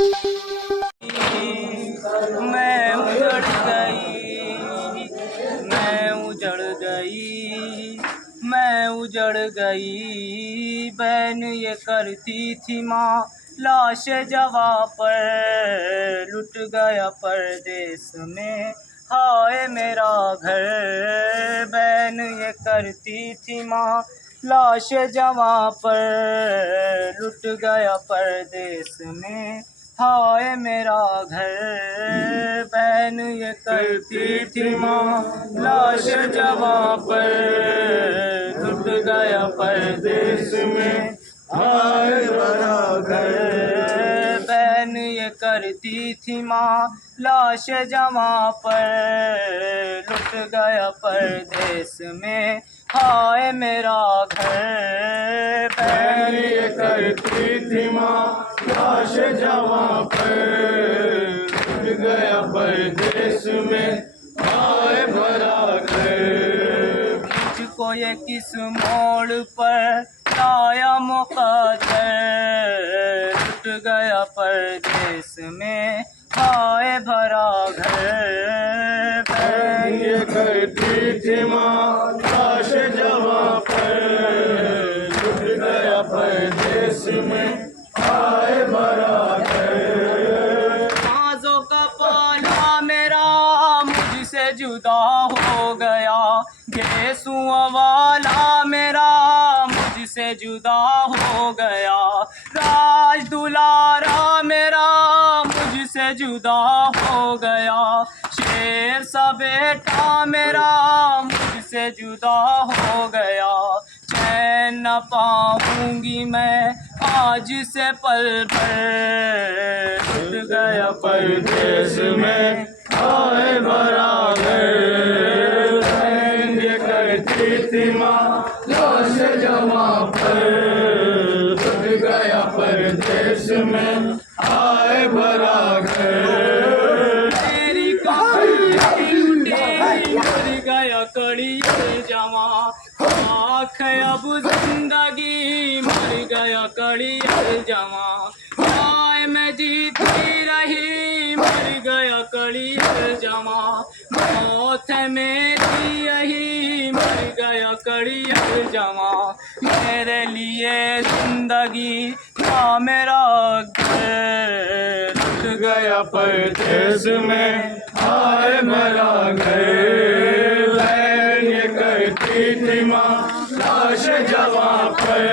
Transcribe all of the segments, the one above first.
मैं उजड़ गई, मैं उजड़ गई, मैं उजड़ गई। बहन ये करती थी माँ लाश जवा पर, लुट गया परदेस में हाय मेरा घर। बहन ये करती थी माँ लाश जवा पर, लुट गया परदेस में हाय मेरा घर। बहन ये करती थी माँ लाश जवा पर, लुट गया परदेस में हाय मेरा घर। बहन ये करती थी माँ लाश जवा पर, लुट गया परदेस में हाय मेरा घर। बहन ये करती थी माँ लाश जवा पर, लुट गया परदेस में हाय भरा घर। मुझको ये किस मोड़ पर लाया मुक़द्दर, लुट गया परदेस में हाय भरा घर। बहन ये करती थी माँ लाश जवा पर, लुट गया परदेस में हाय भरा घर। नाज़ों का पाला मेरा मुझसे जुदा हो गया, गेसुआ वाला मेरा मुझसे जुदा हो गया। राज दुलारा मेरा मुझसे जुदा हो गया, शेर सा बेटा मेरा मुझसे जुदा हो गया। चैन न पाऊंगी मैं आज से पल भर, लुट गया परदेस में हाय भरा घर। बहन ये करती थी माँ लाश जवा पर, लुट गया परदेस में हाय भरा घर। तेरी कड़ी मर गया कड़ी जमा, आँख अब जिंदगी मर गया कड़ी जमा। हाय मैं जीती रही मर गया कड़ी जमा, मौत है मेरी यही मर गया कड़ी जमा। मेरे लिए जिंदगी था मेरा घर, लुट गया परदेस में हाय भरा घर। बहन ये करती थी माँ लाश जवा पर,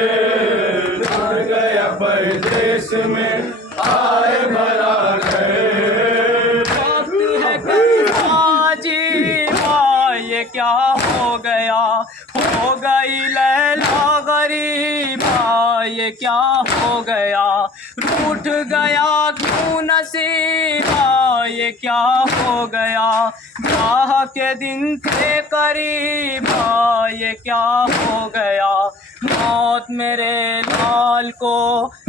लुट गया परदेस में हाय भरा घर। वक्त है कहा जी माँ ये क्या हो गया, हो गई लैला गरीबा ये क्या हो गया। रूठ गया क्यों नसीबा ये क्या हो गया, ब्याह के दिन थे करीबा ये क्या हो गया। मौत मेरे लाल को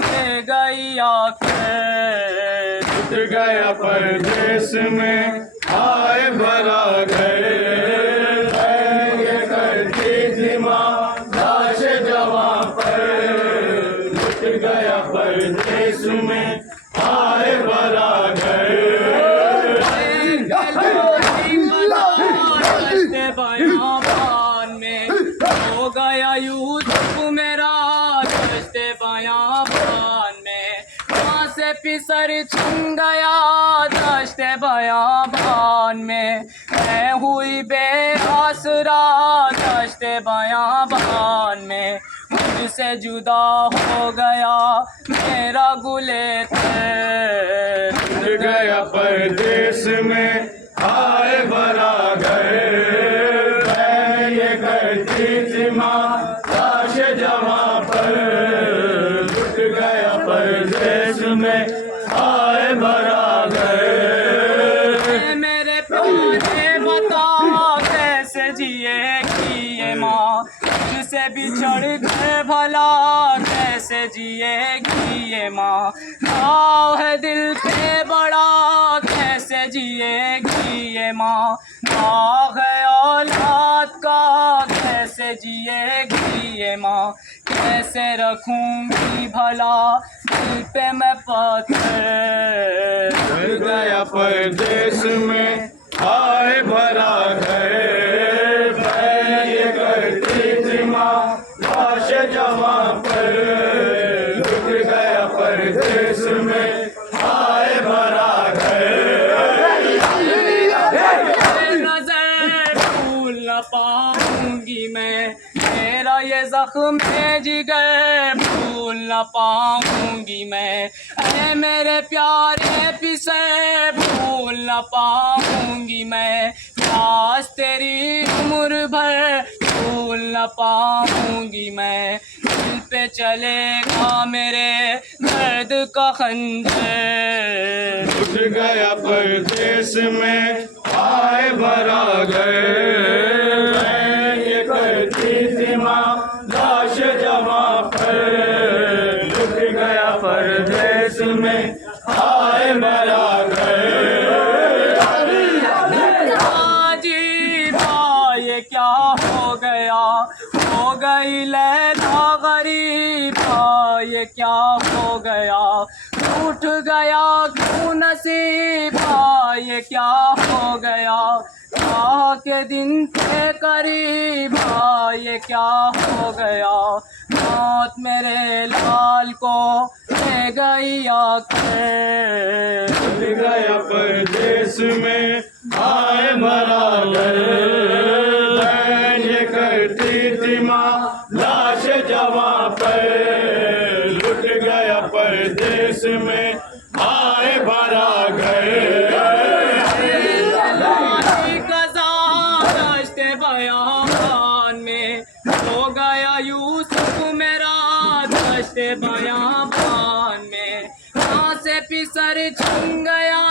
ले गई आकर, लुट गया परदेस में हाय भरा घर। बहन ये करती थी माँ लाश जवा पर, लुट गया परदेस में हाय भरा घर। बयान में हो गया यूसुफ मेरा दस्ते बयान में, वहाँ से फिसर छिन गया दस्ते बयान में। मैं हुई बेआसरा दस्ते बयान में, मुझसे जुदा हो गया मेरा गुलेतर, लुट गया परदेस में हाय भरा घर। बहन ये करती थी माँ लाश जवा पर, लुट गया परदेस में हाय भरा घर। मेरे प्यारे बता कैसे जिएगी ये माँ, तुझसे बिछड़ गए भला कैसे जिएगी ये माँ। घाव है दिल पे बड़ा कैसे जिएगी ये माँ। दाग है औलाद का कैसे जिएगी ये माँ। कैसे रखूंगी भला दिल पे मैं पत्थर। घर गया परदेश में आए भरा घर। मैं ये करती थी माँ लाश जमा पर। लुट गया परदेश में आए भरा घर। नजर भूल न पाऊंगी मैं तेरा ये जख्म है जिगर भूल न पाऊंगी मैं। अरे मेरे प्यारे पिसे भूल न पाऊंगी मैं। प्यास तेरी उम्र भर भूल न पाऊंगी मैं। दिल पे चलेगा मेरे दर्द का खंजर। उठ गया परदेश में आए भरा घर। मैं ये करती थी माँ लाश जमा पर। लुट गया परदेश में आए भरा घर। अजीबा ये क्या हो गया हो गई लैला गरीबा ये क्या हो गया। उठ गया क्यों नसीबा ये क्या हो गया। राह के दिन थे करीबा ये क्या हो गया। मौत मेरे लाल को ले गई आकर। उठ गया परदेश में आए भरा घर। मैं ये करती थी माँ लाश जमा पर। लुट गया परदेश में आए भरा घर। दश्ते बयान में हो गया यूसुफ मेरा दश्ते बयान में। कहाँ से पिसर छन गया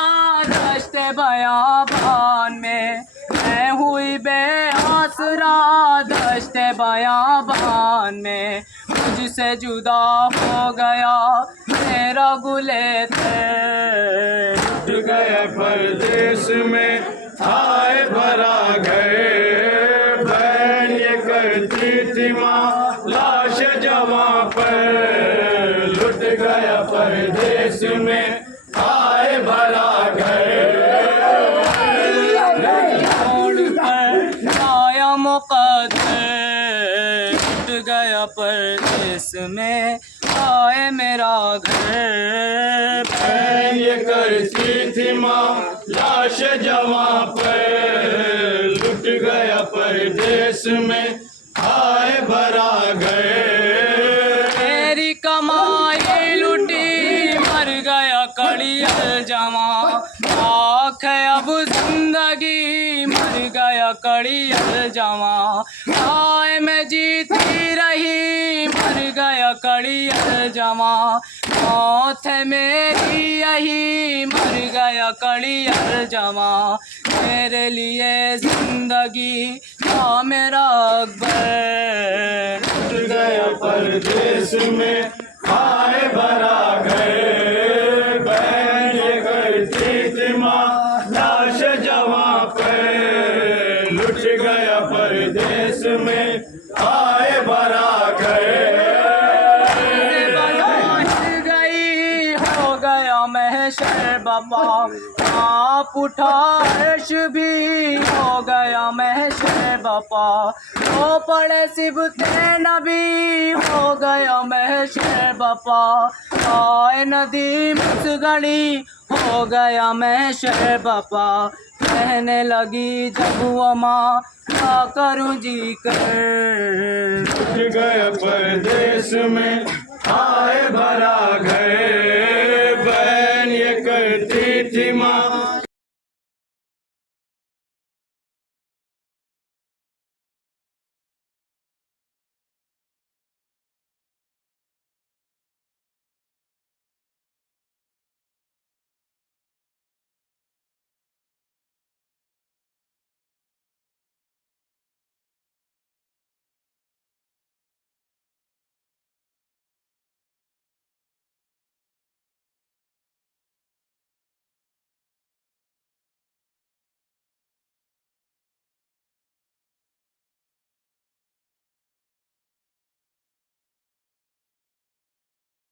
दश्ते बयान में। मैं हुई बेआसरा दश्ते बयान में। मुझसे जुदा हो गया मेरा गुले थे। उठ गया परदेश में आए भरा घर। बहन ये करती थी माँ लाश जमा पर। लुट गया परदेश में आए भरा घर। आया मुकद्दर टूट गया परदेश में आए मेरा घर। बहन ये करती थी माँ लाश जमा पर। लुट गया परदेश में आए भरा घर। मेरी कमाई लुटी मर गया कड़ियल जमा। आँख है अब जिंदगी मर गया कड़ियल जमा। आए मैं जीती रही मर गया कड़ियल जमा। मौत है मेरी यही मर गया कड़ियल जमा। मेरे लिए जिंदगी था मेरा अकबर। उठ गया परदेश में आए भरा घर। बहन ये करती थी माँ लाश जमा पर। लुट गया परदेश में आए भरा घर। गई हो गया महशर बाबा। आप उठा अर्श भी हो गया महशर बाबा। हो पड़े सिबते नबी हो गया महशर बाबा। आए नदी मुसगड़ी हो गया महशर बाबा। कहने लगी जब वो माँ क्या करूँ जी कर। उठ गया परदेश में आए भरा